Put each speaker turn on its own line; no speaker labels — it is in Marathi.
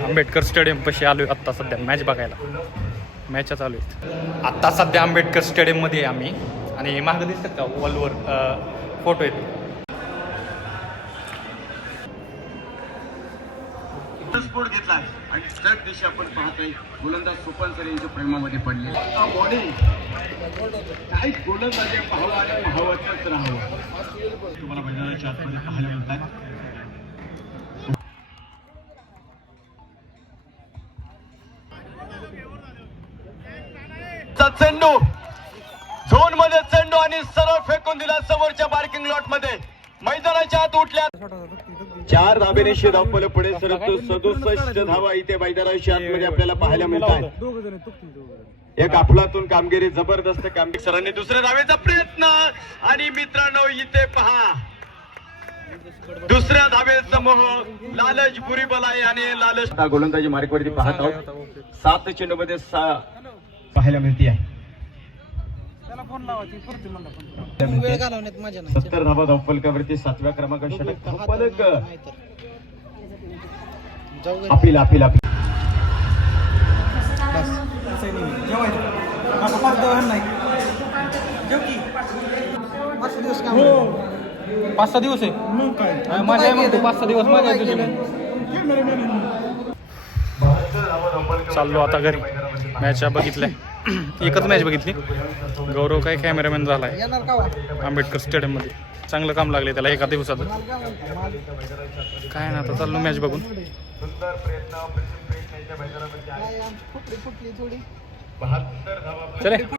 आंबेडकर स्टेडियम पशी आलोय आत्ता सध्या मॅच बघायला. मॅच चालू आहेत आत्ता सध्या आंबेडकर स्टेडियममध्ये आहे आम्ही. आणि मागं दिसतात का? वॉलवर फोटो येतो
स्फोट घेतला आणि त्याच दिवशी आपण पाहतोय गोलंदाज सोपन सर यांच्या प्रेमामध्ये पडले बॉडी काय गोलंदाजे पाहावं आणि पाहावतच राहावं. तुम्हाला मैदानाच्या आतमध्ये पाहायला मिळतात चा चेंडू. झोनमध्ये चेंडू आणि सरळ फेकून दिला समोरच्या पार्किंग लॉटमध्ये. मैदानाच्या आत उठल्या चार धाबे निश्चित धावपले पुढे सरकतो सदुसष्ट धावा इथे मैदानाच्या आतमध्ये आपल्याला पाहायला मिळतात. एक अफलातून कामगिरी जबरदस्त कामगिरी. सरांनी दुसऱ्या धावेचा प्रयत्न आणि मित्रांनो इथे पहा. दुसऱ्या धावेसमोर लालच बुरी बलाई आणि लालच गोलंदाजी मार्गवरती पाहत आहोत. सात चेंडू मध्ये सहा पाहायला मिळते. आहे
वेळ घालवण्यात मजा नाही.
सत्तर धावा धावफलकावरती सातव्या क्रमांक षटक धावफलक. अपील अपील अपील
पाच
सहा दिवस आहे. माझ्या आई म्हणतो पाच सहा दिवस माझ्या चाललो आता घरी. मॅच बघितल्या. एकच मॅच बघितली. गौरव काय कॅमेरामॅन
झाला आहे
आंबेडकर स्टेडियममध्ये चांगलं काम लागले त्याला एका दिवसाचं.
काय
ना आता चाललो मॅच बघून. चले.